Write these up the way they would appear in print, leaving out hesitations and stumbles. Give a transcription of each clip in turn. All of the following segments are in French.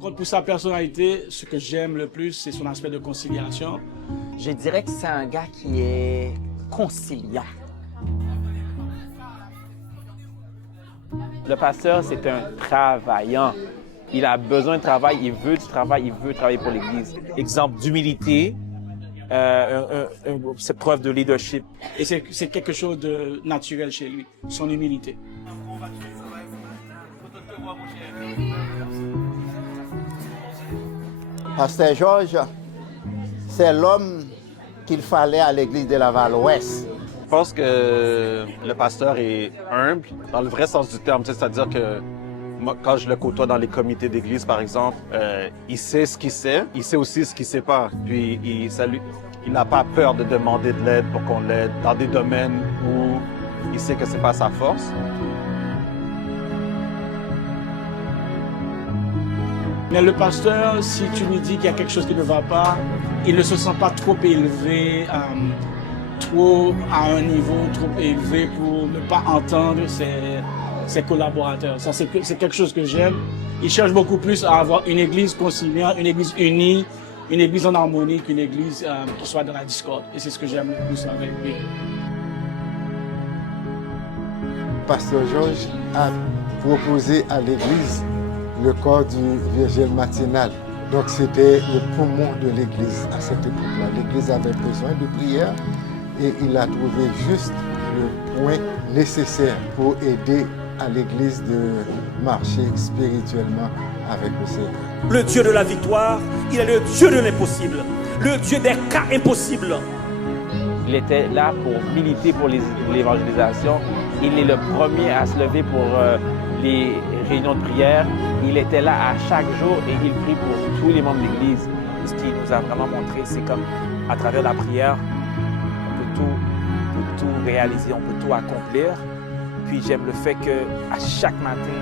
Pour sa personnalité, ce que j'aime le plus, c'est son aspect de conciliation. Je dirais que c'est un gars qui est conciliant. Le pasteur, c'est un travaillant. Il a besoin de travail, il veut du travail, il veut travailler pour l'Église. Exemple d'humilité, cette preuve de leadership. Et c'est quelque chose de naturel chez lui, son humilité. Pasteur Georges, c'est l'homme qu'il fallait à l'église de Laval-Ouest. Je pense que le pasteur est humble, dans le vrai sens du terme, c'est-à-dire que moi, quand je le côtoie dans les comités d'église, par exemple, il sait ce qu'il sait, il sait aussi ce qu'il ne sait pas. Puis il n'a pas peur de demander de l'aide pour qu'on l'aide dans des domaines où il sait que ce n'est pas sa force. Mais le pasteur, si tu lui dis qu'il y a quelque chose qui ne va pas, il ne se sent pas trop élevé, trop à un niveau trop élevé pour ne pas entendre ses collaborateurs. Ça, c'est quelque chose que j'aime. Il cherche beaucoup plus à avoir une église conciliante, une église unie, une église en harmonie qu'une église qui soit dans la discorde. Et c'est ce que j'aime le plus avec lui. Pasteur Georges a proposé à l'église le corps du Virgile matinal. Donc c'était le poumon de l'église à cette époque-là. L'église avait besoin de prière et il a trouvé juste le point nécessaire pour aider à l'église de marcher spirituellement avec le Seigneur. Le Dieu de la victoire, il est le Dieu de l'impossible, le Dieu des cas impossibles. Il était là pour militer pour l'évangélisation. Il est le premier à se lever pour les réunions de prière. Il était là à chaque jour et il prie pour tous les membres de l'Église. Ce qu'il nous a vraiment montré, c'est comme à travers la prière, on peut tout réaliser, on peut tout accomplir. Puis j'aime le fait qu'à chaque matin,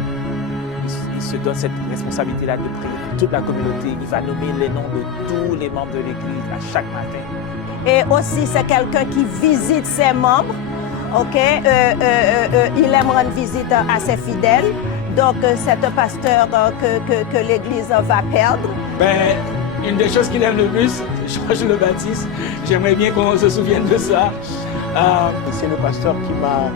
il se donne cette responsabilité-là de prier pour toute la communauté. Il va nommer les noms de tous les membres de l'Église à chaque matin. Et aussi, c'est quelqu'un qui visite ses membres. Okay? Il aime rendre visite à ses fidèles. Donc, c'est un pasteur que l'Église va perdre. Ben, une des choses qu'il aime le plus, Georges le Baptiste, j'aimerais bien qu'on se souvienne de ça. C'est le pasteur qui m'a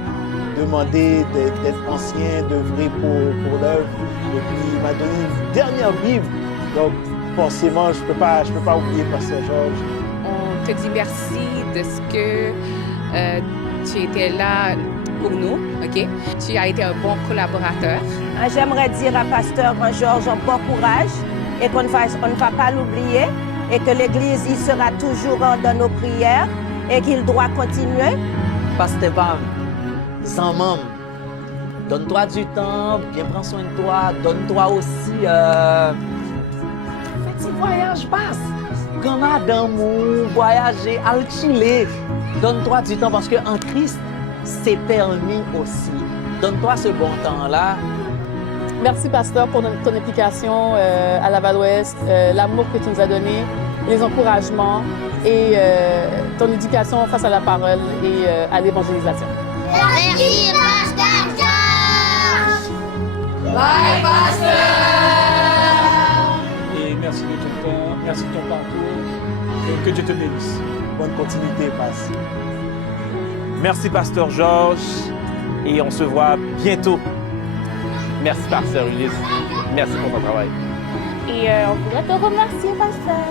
demandé d'être ancien, d'œuvrer pour l'œuvre. Et puis, il m'a donné une dernière Bible. Donc, forcément, je peux pas oublier pasteur Georges. On te dit merci de ce que tu étais là pour nous, OK? Tu as été un bon collaborateur. J'aimerais dire à pasteur Georges un bon courage et qu'on ne va pas l'oublier et que l'Église il sera toujours dans nos prières et qu'il doit continuer. Pasteur Van, sans membre, donne-toi du temps, bien prends soin de toi, donne-toi aussi petit voyage basse. Grand d'amour, voyager, à Chili. Donne-toi du temps parce qu'en Christ, c'est permis aussi. Donne-toi ce bon temps-là. Merci, pasteur, pour ton implication à Laval-Ouest, l'amour que tu nous as donné, les encouragements et ton éducation face à la parole et à l'évangélisation. Merci, pasteur Georges! Bye, pasteur! Et merci de ton temps, merci de ton parcours et que Dieu te bénisse. Bonne continuité, passe. Merci, pasteur Georges, et on se voit bientôt. Merci, pasteur Ulysse. Merci pour ton travail. Et on voudrait te remercier, pasteur.